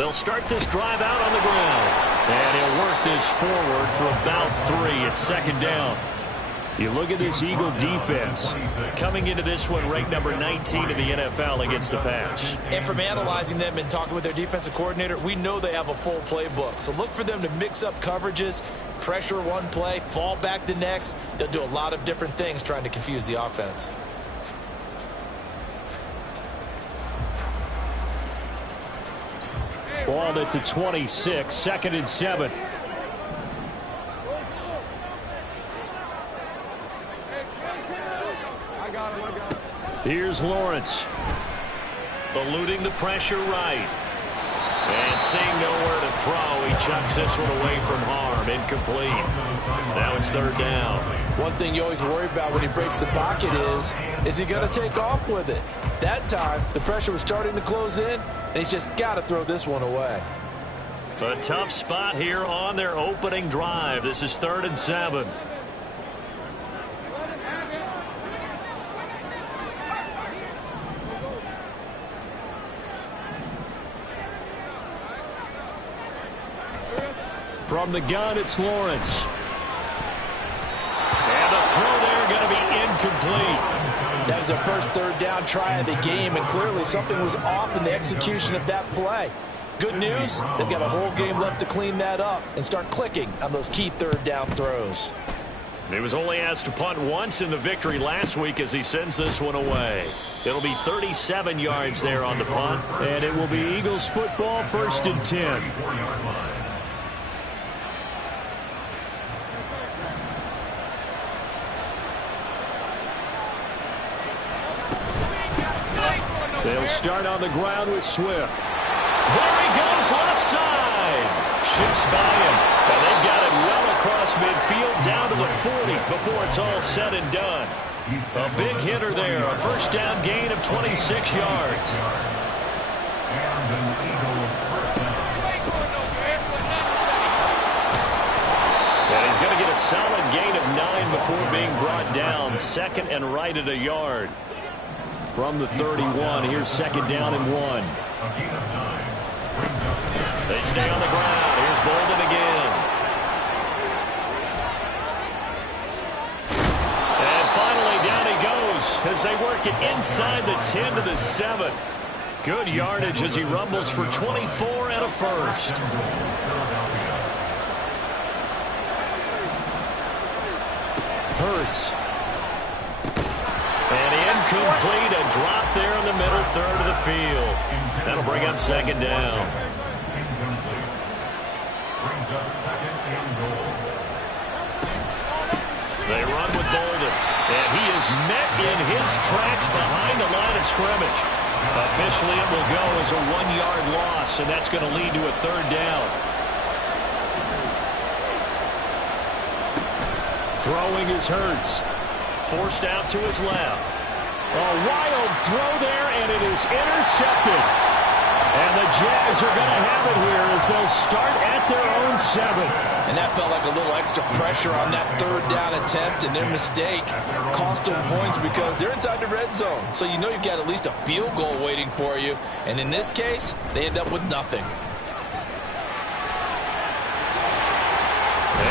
They'll start this drive out on the ground. And he'll work this forward for about 3 at second down. You look at this Eagle defense coming into this one ranked number 19 in the NFL against the pass. And from analyzing them and talking with their defensive coordinator, we know they have a full playbook. So look for them to mix up coverages, pressure one play, fall back the next. They'll do a lot of different things trying to confuse the offense. Ball at the 26, 2nd and 7. Here's Lawrence. Eluding the pressure right. And seeing nowhere to throw, he chucks this one away from harm. Incomplete. Now it's 3rd down. One thing you always worry about when he breaks the pocket is he going to take off with it? That time, the pressure was starting to close in, and he's just got to throw this one away. A tough spot here on their opening drive. This is 3rd and 7. From the gun, it's Lawrence. And the throw there going to be incomplete. That was their first 3rd down try of the game, and clearly something was off in the execution of that play. Good news, they've got a whole game left to clean that up and start clicking on those key 3rd down throws. He was only asked to punt once in the victory last week as he sends this one away. It'll be 37 yards there on the punt, and it will be Eagles football, 1st and 10. They'll start on the ground with Swift. There he goes, left side. Shifts by him. And they've got it well across midfield down to the 40 before it's all said and done. A big hitter there. A 1st down gain of 26 yards. And he's going to get a solid gain of 9 before being brought down. 2nd and right at a yard. From the 31, here's 2nd down and 1. They stay on the ground. Here's Bolden again. And finally down he goes as they work it inside the 10 to the 7. Good yardage as he rumbles for 24 and a 1st. Hurts. And incomplete, a drop there in the middle 3rd of the field. That'll bring up 2nd down. They run with Bolden, and he is met in his tracks behind the line of scrimmage. Officially, it will go as a 1-yard loss, and that's going to lead to a 3rd down. Throwing is Hurts. Forced out to his left. A wild throw there, and it is intercepted. And the Jags are going to have it here as they'll start at their own 7. And that felt like a little extra pressure on that 3rd down attempt, and their mistake cost them points because they're inside the red zone. So you know you've got at least a field goal waiting for you. And in this case, they end up with nothing.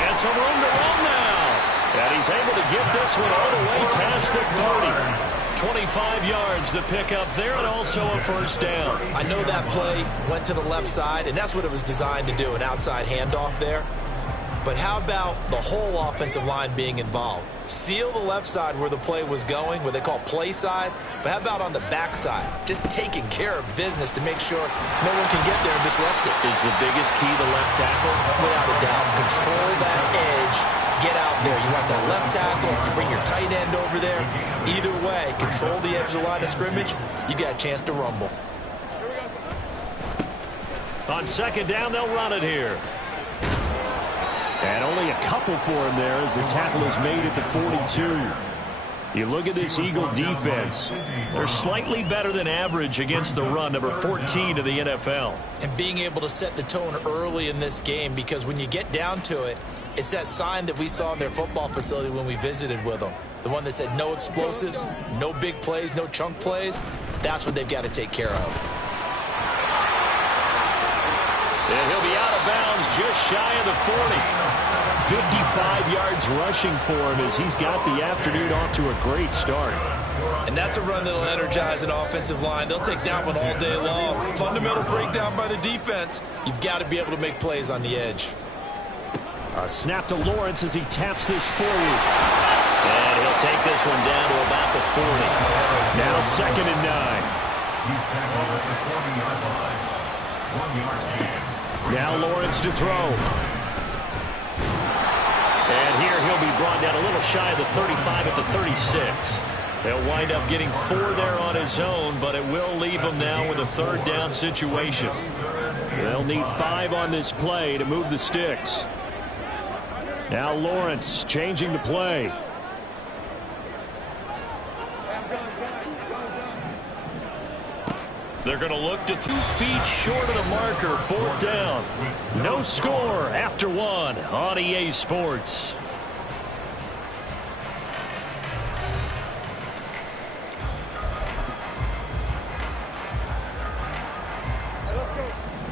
And some room to run now. And he's able to get this one all the way past the 30. 25 yards to pick up there, and also a 1st down. I know that play went to the left side, and that's what it was designed to do, an outside handoff there. But how about the whole offensive line being involved? Seal the left side where the play was going, what they call play side. But how about on the back side? Just taking care of business to make sure no one can get there and disrupt it. Is the biggest key the left tackle? Without a doubt. Control that edge. Get out there. You want that left tackle. If you bring your tight end over there, either way, control the edge of the line of scrimmage, you got a chance to rumble. On 2nd down, they'll run it here. And only a couple for him there as the tackle is made at the 42. You look at this Eagle defense. They're slightly better than average against the run, number 14 in the NFL. And being able to set the tone early in this game, because when you get down to it, it's that sign that we saw in their football facility when we visited with them. The one that said no explosives, no big plays, no chunk plays. That's what they've got to take care of. And he'll be out of bounds just shy of the 40. 55 yards rushing for him as he's got the afternoon off to a great start. And that's a run that'll energize an offensive line. They'll take that one all day long. Fundamental breakdown by the defense. You've got to be able to make plays on the edge. A snap to Lawrence as he taps this forward. And he'll take this one down to about the 40. Now 2nd and 9. He's tackled at the 40-yard line. 1-yard gain. Now Lawrence to throw. And here he'll be brought down a little shy of the 35 at the 36. They'll wind up getting 4 there on his own, but it will leave him now with a 3rd down situation. They'll need 5 on this play to move the sticks. Now Lawrence changing the play. They're going to look to 2 feet short of the marker, 4th down. No score after 1 on EA Sports.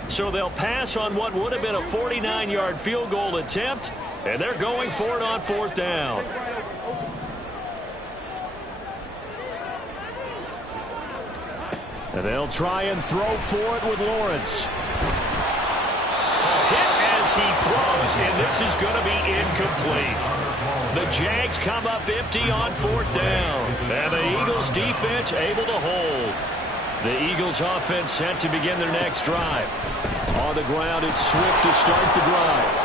So they'll pass on what would have been a 49-yard field goal attempt, and they're going for it on 4th down. And they'll try and throw for it with Lawrence. Hit as he throws, and this is going to be incomplete. The Jags come up empty on 4th down, and the Eagles defense able to hold. The Eagles offense set to begin their next drive. On the ground, it's Swift to start the drive.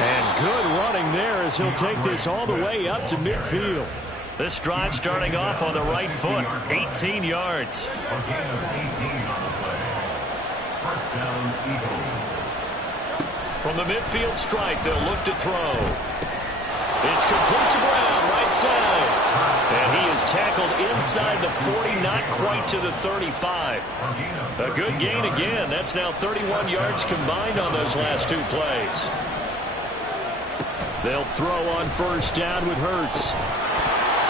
And good running there as he'll take this all the way up to midfield. This drive starting off on the right foot, 18 yards. A gain of 18 on the play. 1st down, Eagles. From the midfield stripe, they'll look to throw. It's complete to Brown, right side. And he is tackled inside the 40, not quite to the 35. A good gain again. That's now 31 yards combined on those last 2 plays. They'll throw on 1st down with Hurts.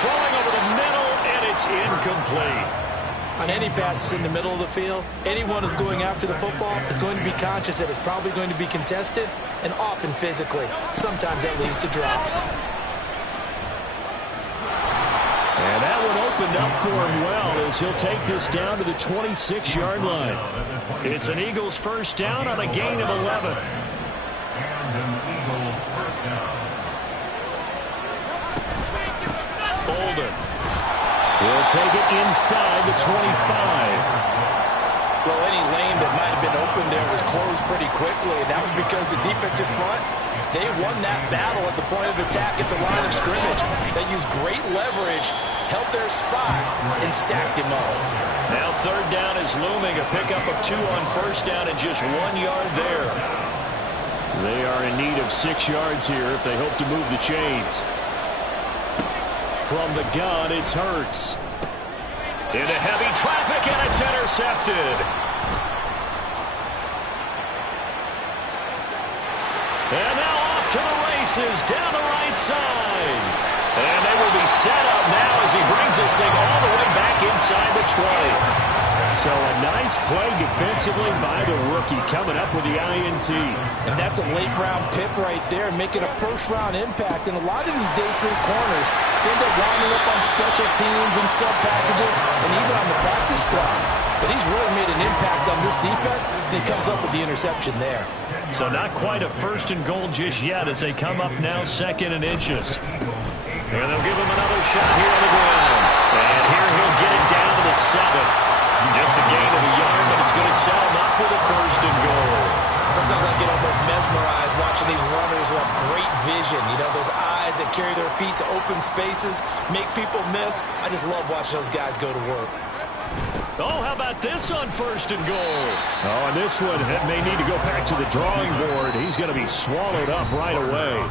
Throwing over the middle, and it's incomplete. On any passes in the middle of the field, anyone who's going after the football is going to be conscious that it's probably going to be contested, and often physically. Sometimes that leads to drops. And that one opened up for him well as he'll take this down to the 26-yard line. It's an Eagles 1st down on a gain of 11. And an Eagle 1st down. Bolden. He'll take it inside the 25. Well, any lane that might have been open there was closed pretty quickly, and that was because the defensive front, they won that battle at the point of attack at the line of scrimmage. They used great leverage, held their spot, and stacked him up. Now 3rd down is looming, a pickup of 2 on 1st down and just 1 yard there. They are in need of 6 yards here if they hope to move the chains. From the gun, it's Hurts. Into heavy traffic, and it's intercepted. And now off to the races, down the right side. And they will be set up now as he brings this thing all the way back inside the 20. So a nice play defensively by the rookie coming up with the INT. And that's a late-round pick right there, making a first-round impact. And a lot of these day 3 corners end up winding up on special teams and sub-packages and even on the practice squad. But he's really made an impact on this defense, and he comes up with the interception there. So not quite a 1st and goal just yet as they come up now 2nd and inches. And they'll give him another shot here on the ground. And here he'll get it down to the 7. Just a gain of a yard, but it's going to set him up with a 1st and goal. Sometimes I get almost mesmerized watching these runners who have great vision. You know, those eyes that carry their feet to open spaces, make people miss. I just love watching those guys go to work. Oh, how about this on 1st and goal? Oh, and this one may need to go back to the drawing board. He's going to be swallowed up right away.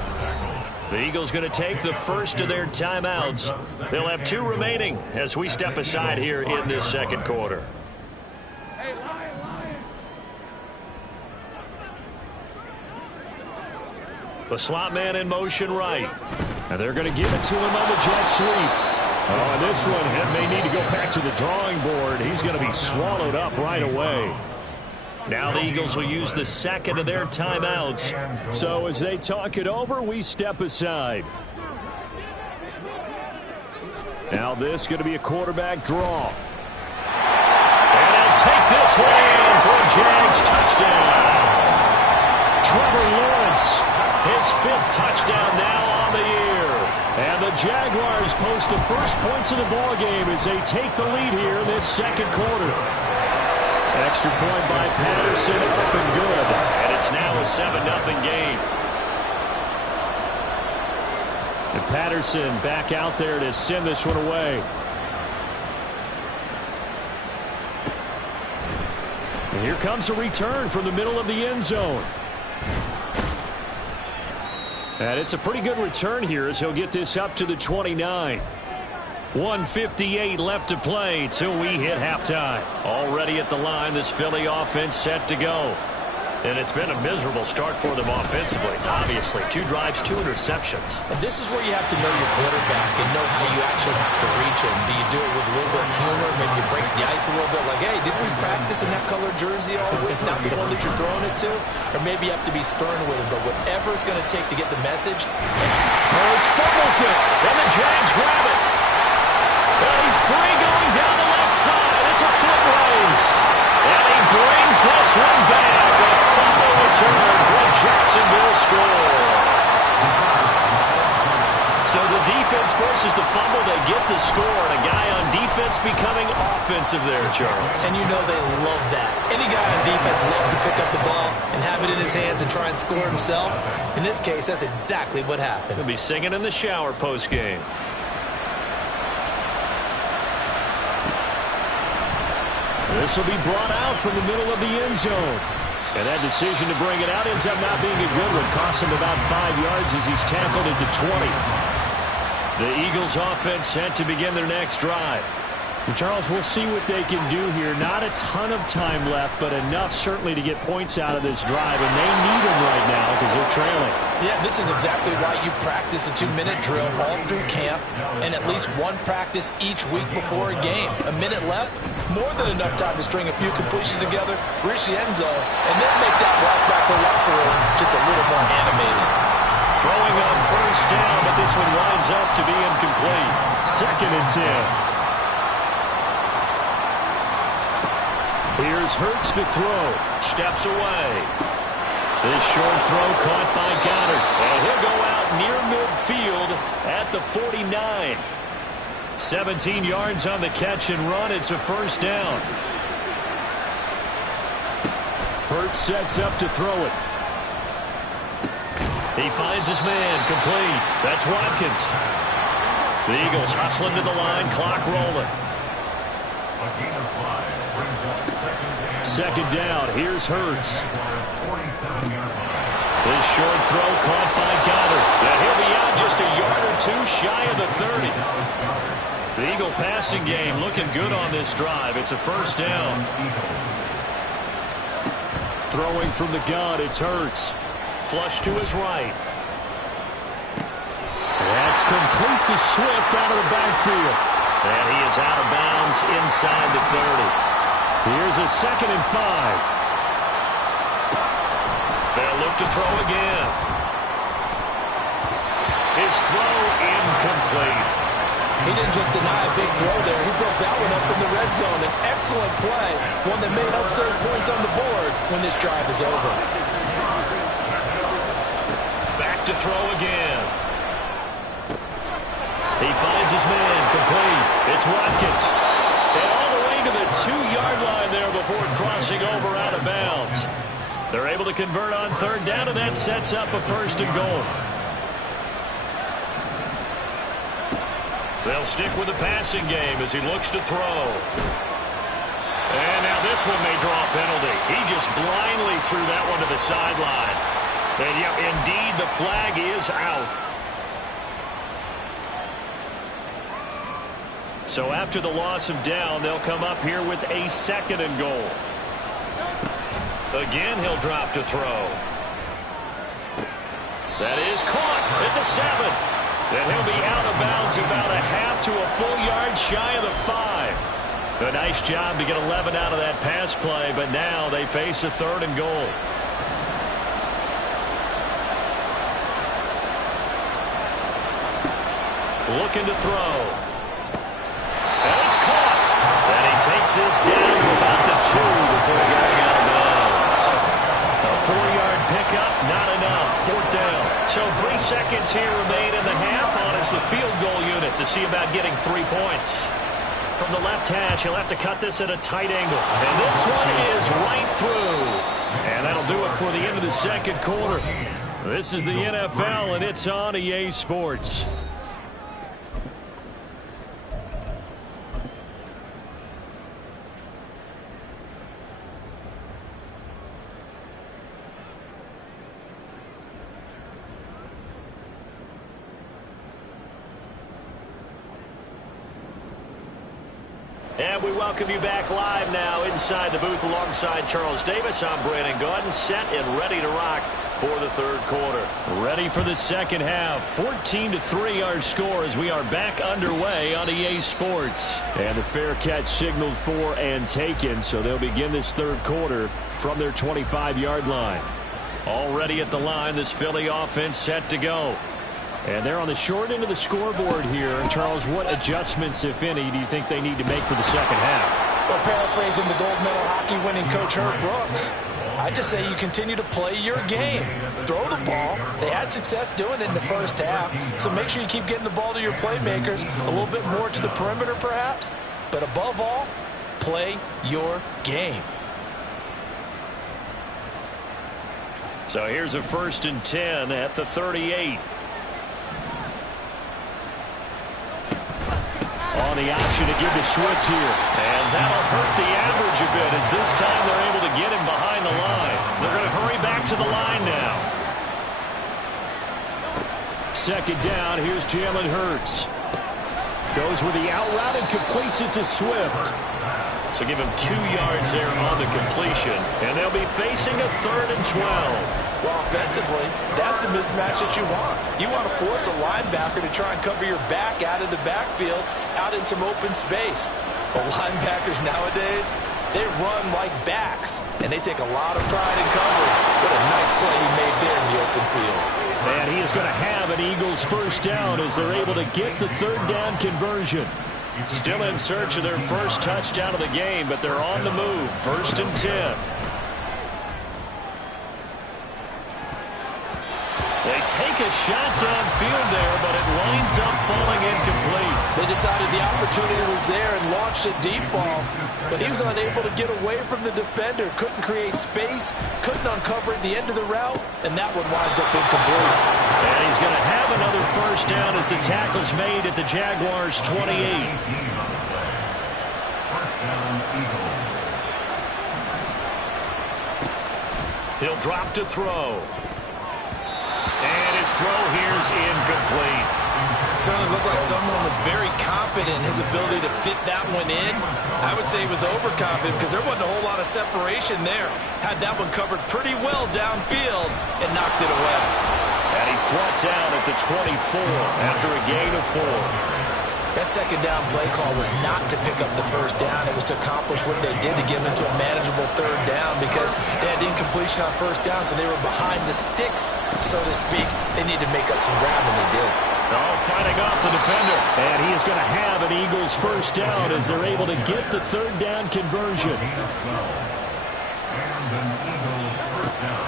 The Eagles going to take the first of their timeouts. They'll have 2 remaining as we step aside here in this 2nd quarter. The slot man in motion right. And they're going to give it to him on the jet sweep. Oh, and this one may need to go back to the drawing board. He's going to be swallowed up right away. Now the Eagles will use the second of their timeouts. So as they talk it over, we step aside. Now this is going to be a quarterback draw. And they'll take this one in for a Jags touchdown. Trevor Lawrence, his 5th touchdown now on the year. And the Jaguars post the first points of the ballgame as they take the lead here in this second quarter. Extra point by Patterson, up and good. And it's now a 7-0 game. And Patterson back out there to send this one away. And here comes a return from the middle of the end zone. And it's a pretty good return here as he'll get this up to the 29. 1:58 left to play till we hit halftime. Already at the line, this Philly offense set to go. And it's been a miserable start for them offensively. Obviously, 2 drives, 2 interceptions. And this is where you have to know your quarterback and know how you actually have to reach him. Do you do it with a little bit of humor? Maybe you break the ice a little bit like, hey, didn't we practice in that color jersey all week? Not the one that you're throwing it to? Or maybe you have to be stern with him. But whatever it's going to take to get the message. Hurts fumbles it. And the Jags grab it. And he's free going down the left side. It's a foot race. And he brings this one back. A fumble return for a Jacksonville score. So the defense forces the fumble. They get the score. And a guy on defense becoming offensive there, Charles. And you know they love that. Any guy on defense loves to pick up the ball and have it in his hands and try and score himself. In this case, that's exactly what happened. He'll be singing in the shower post-game. This will be brought out from the middle of the end zone. And that decision to bring it out ends up not being a good one. Cost him about 5 yards as he's tackled it to 20. The Eagles offense set to begin their next drive. And Charles, we'll see what they can do here. Not a ton of time left, but enough certainly to get points out of this drive. And they need them right now because they're trailing. Yeah, this is exactly why you practice a 2-minute drill all through camp and at least one practice each week before a game. A minute left, more than enough time to string a few completions together, reach the end zone, and then make that walk back to the locker room just a little more animated. Throwing on first down, but this one winds up to be incomplete. 2nd and 10. Here's Hurts to throw. Steps away. This short throw caught by Goddard. And he'll go out near midfield at the 49. 17 yards on the catch and run. It's a first down. Hurts sets up to throw it. He finds his man. Complete. That's Watkins. The Eagles hustling to the line. Clock rolling. A gain of 5 brings up 2nd down. Here's Hurts. 47-yard line. This short throw caught by Goddard. And he'll be out just a yard or 2 shy of the 30. The Eagle passing game looking good on this drive. It's a first down. Throwing from the gun, it's Hurts. Flush to his right. That's complete to Swift out of the backfield. And he is out of bounds inside the 30. Here's a 2nd and 5. They'll look to throw again. His throw incomplete. He didn't just deny a big throw there. He broke that one up in the red zone. An excellent play. One that may help save points on the board when this drive is over. Back to throw again. He finds his man. Complete. It's Watkins. And all the way to the 2-yard line there before crossing over out of bounds. They're able to convert on 3rd down, and that sets up a 1st and goal. They'll stick with the passing game as he looks to throw. And now this one may draw a penalty. He just blindly threw that one to the sideline. And yep, indeed, the flag is out. So after the loss of down, they'll come up here with a 2nd and goal. Again, he'll drop to throw. That is caught at the 7. And he'll be out of bounds about a half to a full yard shy of the 5. A nice job to get 11 out of that pass play, but now they face a 3rd and goal. Looking to throw. And it's caught. And he takes this down to about the 2 before going out of bounds. A 4-yard pickup, not enough. 4th down. So 3 seconds here remain in the half on as the field goal unit to see about getting 3 points. From the left hash, he'll have to cut this at a tight angle. And this one is right through. And that'll do it for the end of the 2nd quarter. This is the NFL, and it's on EA Sports. And we welcome you back live now inside the booth alongside Charles Davis. I'm Brandon Gaudin, set and ready to rock for the 3rd quarter. Ready for the 2nd half. 14-3 our score as we are back underway on EA Sports. And the fair catch signaled for and taken, so they'll begin this 3rd quarter from their 25-yard line. Already at the line, this Philly offense set to go. And they're on the short end of the scoreboard here. Charles, what adjustments, if any, do you think they need to make for the 2nd half? Well, paraphrasing the gold medal hockey winning coach Herb Brooks, I just say you continue to play your game. Throw the ball. They had success doing it in the 1st half, so make sure you keep getting the ball to your playmakers, a little bit more to the perimeter perhaps, but above all, play your game. So here's a 1st and 10 at the 38. On the option to give to Swift here. And that'll hurt the average a bit as this time they're able to get him behind the line. They're going to hurry back to the line now. 2nd down. Here's Jalen Hurts. Goes with the out route and completes it to Swift. So give him 2 yards there on the completion. And they'll be facing a 3rd and 12. Well, offensively, that's the mismatch that you want. You want to force a linebacker to try and cover your back out of the backfield, out in some open space. But linebackers nowadays, they run like backs, and they take a lot of pride in covering. What a nice play he made there in the open field. And he is going to have an Eagles 1st down as they're able to get the 3rd down conversion. Still in search of their 1st touchdown of the game, but they're on the move. 1st and 10. They take a shot downfield there, but it winds up falling incomplete. They decided the opportunity was there and launched a deep ball, but he was unable to get away from the defender, couldn't create space, couldn't uncover at the end of the route, and that one winds up incomplete. And he's going to have another 1st down as the tackle's made at the Jaguars' 28. He'll drop to throw. And his throw here's incomplete. Certainly looked like someone was very confident in his ability to fit that one in. I would say he was overconfident because there wasn't a whole lot of separation there. Had that one covered pretty well downfield and knocked it away. And he's brought down at the 24 after a gain of 4. That 2nd down play call was not to pick up the 1st down. It was to accomplish what they did to get them into a manageable 3rd down because they had incompletion on 1st down, so they were behind the sticks, so to speak. They needed to make up some ground, and they did. Oh, fighting off the defender. And he is going to have an Eagles 1st down as they're able to get the 3rd down conversion.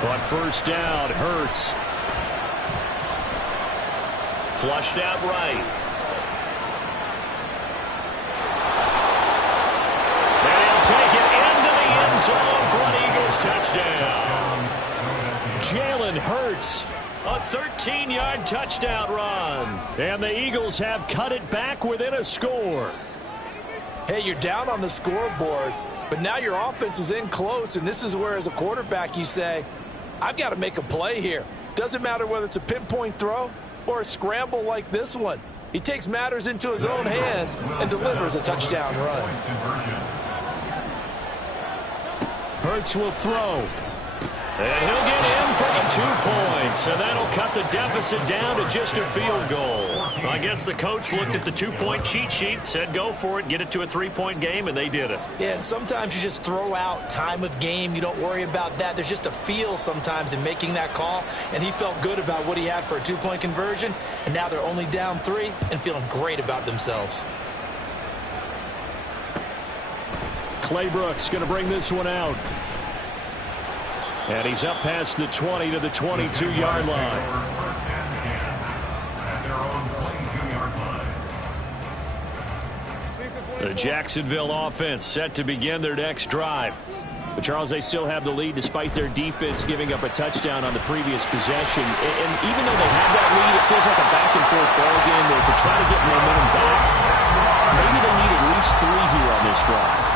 But 1st down, Hurts. Flushed out right. Take it into the end zone for an Eagles touchdown. Jalen Hurts, a 13-yard touchdown run. And the Eagles have cut it back within a score. Hey, you're down on the scoreboard, but now your offense is in close, and this is where, as a quarterback, you say, I've got to make a play here. Doesn't matter whether it's a pinpoint throw or a scramble like this one. He takes matters into his own hands and delivers a touchdown run. Hurts will throw. And he'll get in 2 points, and that'll cut the deficit down to just a field goal. I guess the coach looked at the 2-point cheat sheet, said go for it, get it to a 3-point game, and they did it. Yeah, and sometimes you just throw out time of game. You don't worry about that. There's just a feel sometimes in making that call, and he felt good about what he had for a 2-point conversion, and now they're only down 3 and feeling great about themselves. Clay Brooks going to bring this one out. And he's up past the 20 to the 22-yard line. First and 10 at their own 22-yard line. The Jacksonville offense set to begin their next drive. But, Charles, they still have the lead despite their defense giving up a touchdown on the previous possession. And even though they have that lead, it feels like a back-and-forth ball game where to try to get momentum back, maybe they need at least 3 here on this drive.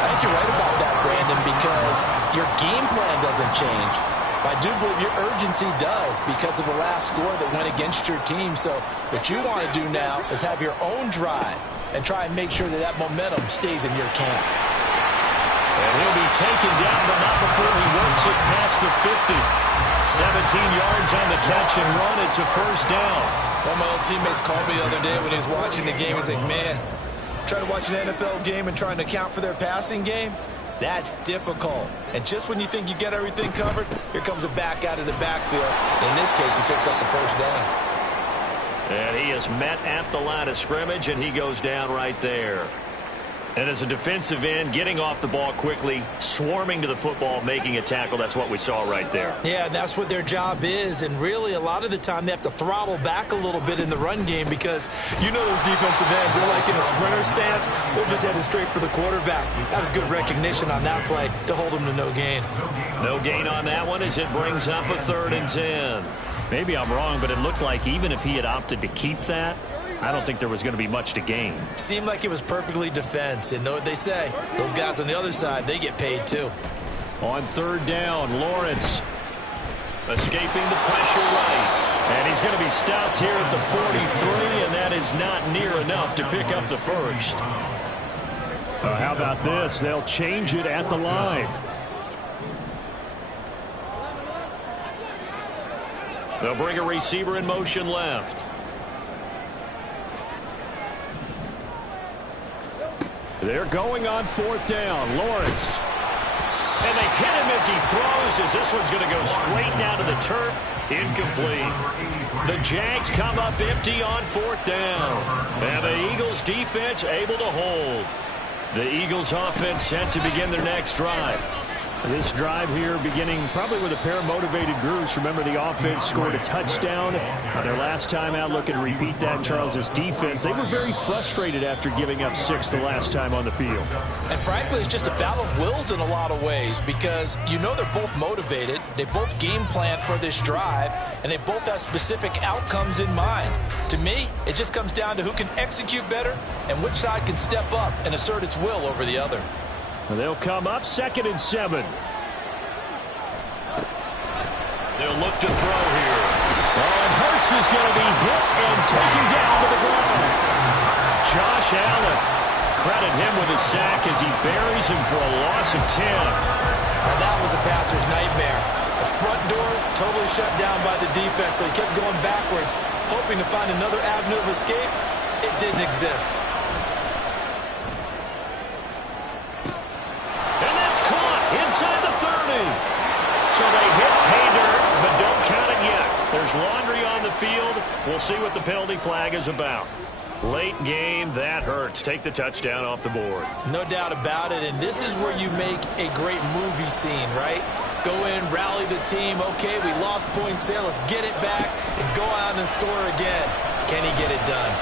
I think you're right about that, Brandon, because your game plan doesn't change. But I do believe your urgency does because of the last score that went against your team. So what you want to do now is have your own drive and try and make sure that that momentum stays in your camp. And he'll be taken down, but not before he works it past the 50. 17 yards on the catch and run. It's a first down. One of my old teammates called me the other day when he was watching the game. He's like, man, trying to watch an NFL game and trying to account for their passing game, that's difficult. And just when you think you get everything covered, here comes a back out of the backfield. In this case, he picks up the first down. And he is met at the line of scrimmage, and he goes down right there. And as a defensive end, getting off the ball quickly, swarming to the football, making a tackle, that's what we saw right there. Yeah, that's what their job is. And really, a lot of the time, they have to throttle back a little bit in the run game because you know those defensive ends are like in a sprinter stance. They're just headed straight for the quarterback. That was good recognition on that play to hold them to no gain. No gain on that one as it brings up a 3rd and 10. Maybe I'm wrong, but it looked like even if he had opted to keep that, I don't think there was going to be much to gain. Seemed like it was perfectly defense. And know what they say, those guys on the other side, they get paid too. On 3rd down, Lawrence escaping the pressure right. And he's going to be stopped here at the 43, and that is not near enough to pick up the first. How about this? They'll change it at the line. They'll bring a receiver in motion left. They're going on 4th down. Lawrence. And they hit him as he throws, as this one's going to go straight down to the turf. Incomplete. The Jags come up empty on 4th down. And the Eagles defense able to hold. The Eagles offense set to begin their next drive. This drive here beginning probably with a pair of motivated groups. Remember, the offense scored a touchdown on their last time out. Looking to repeat that in Charles's defense. They were very frustrated after giving up 6 the last time on the field. And frankly, it's just a battle of wills in a lot of ways because you know they're both motivated. They both game plan for this drive, and they both have specific outcomes in mind. To me, it just comes down to who can execute better and which side can step up and assert its will over the other. They'll come up 2nd and 7. They'll look to throw here. And Hurts is going to be hit and taken down to the ground. Josh Allen, credit him with a sack as he buries him for a loss of 10. Now that was a passer's nightmare. The front door totally shut down by the defense, so he kept going backwards, hoping to find another avenue of escape. It didn't exist. Inside the 30. So they hit pay dirt, but don't count it yet. There's laundry on the field. We'll see what the penalty flag is about. Late game, that hurts. Take the touchdown off the board. No doubt about it, and this is where you make a great movie scene, right? Go in, rally the team. Okay, we lost points there. Let's get it back and go out and score again. Can he get it done?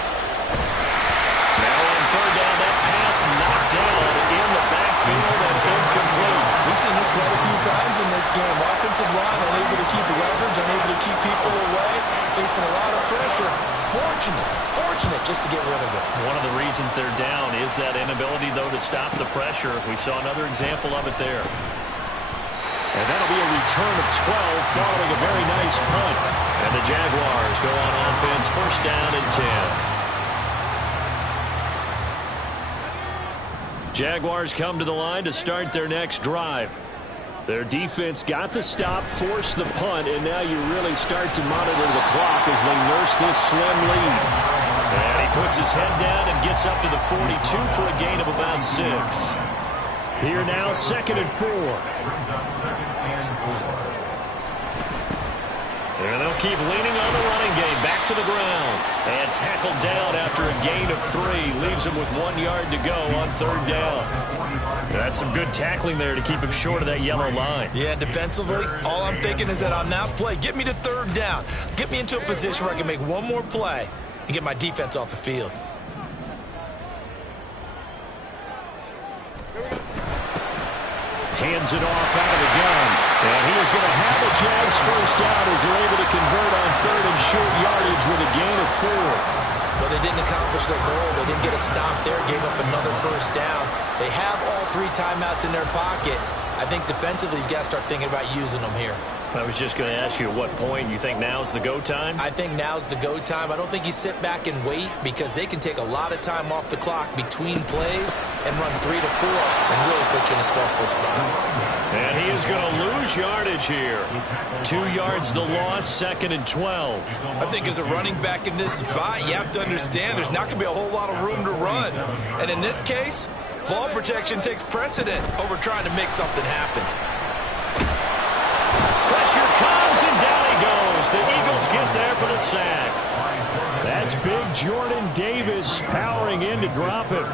Now on 3rd down, that pass knocked down in the backfield and incomplete. We've seen this quite a few times in this game. Offensive line unable to keep leverage, unable to keep people away, facing a lot of pressure. Fortunate just to get rid of it. One of the reasons they're down is that inability, though, to stop the pressure. We saw another example of it there. And that'll be a return of 12 following a very nice punt. And the Jaguars go on offense, 1st down and 10. Jaguars come to the line to start their next drive. Their defense got the stop, forced the punt, and now you really start to monitor the clock as they nurse this slim lead. And he puts his head down and gets up to the 42 for a gain of about 6. Here now, 2nd and 4. Brings up 2nd and 4. And they'll keep leaning on the running game. Back to the ground. And tackled down after a gain of 3. Leaves him with 1 yard to go on 3rd down. That's some good tackling there to keep him short of that yellow line. Yeah, defensively, all I'm thinking is that on that play, get me to 3rd down. Get me into a position where I can make one more play and get my defense off the field. Hands it off out of the gun. And he is going to have the Jags first down as they're able to convert on 3rd and short yardage with a gain of 4. But they didn't accomplish their goal. They didn't get a stop there, gave up another first down. They have all 3 timeouts in their pocket. I think defensively, you got to start thinking about using them here. I was just going to ask you at what point you think now's the go time? I think now's the go time. I don't think you sit back and wait because they can take a lot of time off the clock between plays and run 3 to 4 and really put you in a stressful spot. And he is going to lose yardage here. 2 yards the loss, 2nd and 12. I think as a running back in this spot, you have to understand there's not going to be a whole lot of room to run. And in this case, ball protection takes precedent over trying to make something happen. Pressure comes, and down he goes. The Eagles get there for the sack. That's big Jordan Davis powering in to drop him.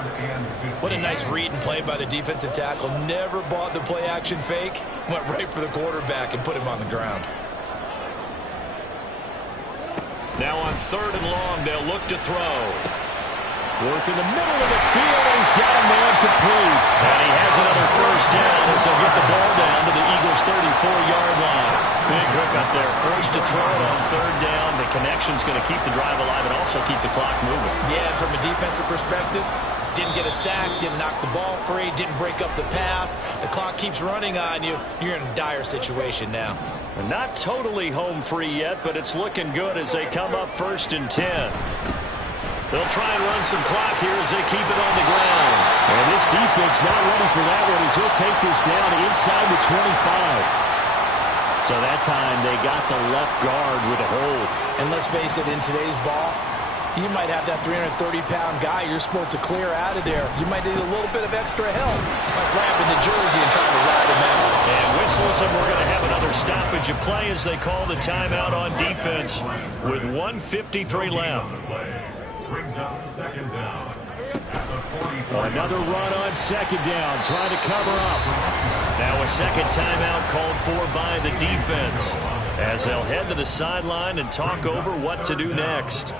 What a nice read and play by the defensive tackle. Never bought the play-action fake. Went right for the quarterback and put him on the ground. Now on 3rd and long, they'll look to throw. Work in the middle of the field, and he's got a man complete. And he has another first down as they'll get the ball down to the Eagles' 34-yard line. Big hook up there. Forced to throw it on 3rd down. The connection's going to keep the drive alive and also keep the clock moving. Yeah, and from a defensive perspective, didn't get a sack, didn't knock the ball free, didn't break up the pass. The clock keeps running on you. You're in a dire situation now. Not totally home free yet, but it's looking good as they come up 1st and 10. They'll try and run some clock here as they keep it on the ground. And this defense not ready for that one as he'll take this down inside the 25. So that time they got the left guard with a hold. And let's face it, in today's ball, you might have that 330-pound guy you're supposed to clear out of there. You might need a little bit of extra help by grabbing the jersey and trying to ride him out. And whistles, and we're going to have another stoppage of play as they call the timeout on defense with 1:53 left. Brings up 2nd down. At the 44. Another run on 2nd down, trying to cover up. Now a second timeout called for by the defense as they'll head to the sideline and talk over what to do next.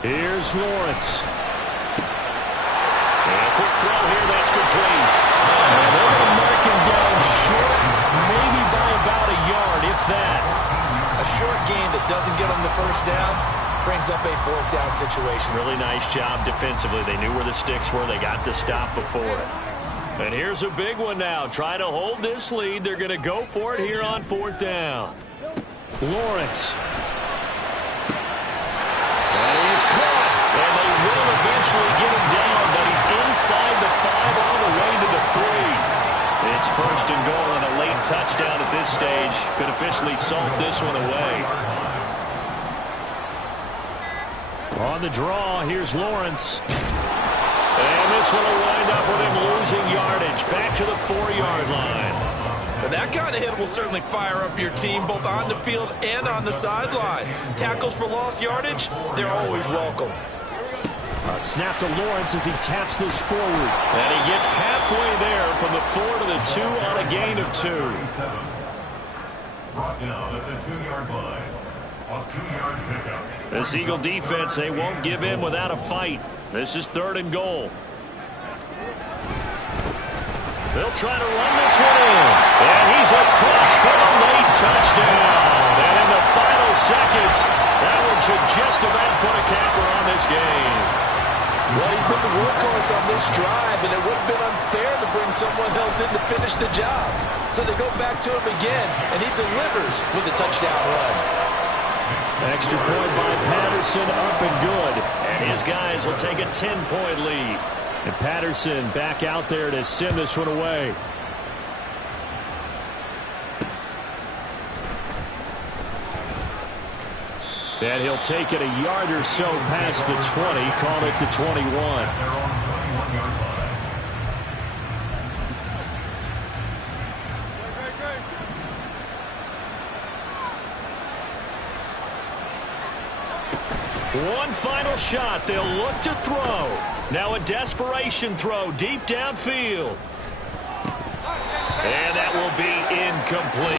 Here's Lawrence. And a quick throw here, that's complete. And they're going to mark him down short, maybe by about a yard, if that. A short gain that doesn't get them the first down brings up a 4th down situation. Really nice job defensively. They knew where the sticks were. They got the stop before it. And here's a big one now. Try to hold this lead. They're going to go for it here on 4th down. Lawrence. And he's caught. And they will eventually get him down, but he's inside the 5 all the way to the 3. It's 1st and goal and a late touchdown at this stage. Could officially salt this one away. On the draw, here's Lawrence. And this one will wind up with him losing yardage. Back to the 4-yard line. But that kind of hit will certainly fire up your team both on the field and on the sideline. Tackles for lost yardage, they're always welcome. A snap to Lawrence as he taps this forward. And he gets halfway there from the 4 to the 2 on a gain of 2. Brought down at the 2-yard line. A 2-yard pickup. This Eagle defense, they won't give in without a fight. This is 3rd and goal. They'll try to run this one in. And he's across for a late touchdown. And in the final seconds, that one should just about put a capper on this game. Well, he put the workhorse on this drive, and it would have been unfair to bring someone else in to finish the job. So they go back to him again, and he delivers with a touchdown run. Extra point by Patterson, up and good. And his guys will take a 10-point lead. And Patterson back out there to send this one away. And he'll take it a yard or so past the 20, call it the 21. They're on the 21-yard line. One final shot. They'll look to throw. Now a desperation throw deep downfield. And that will be incomplete.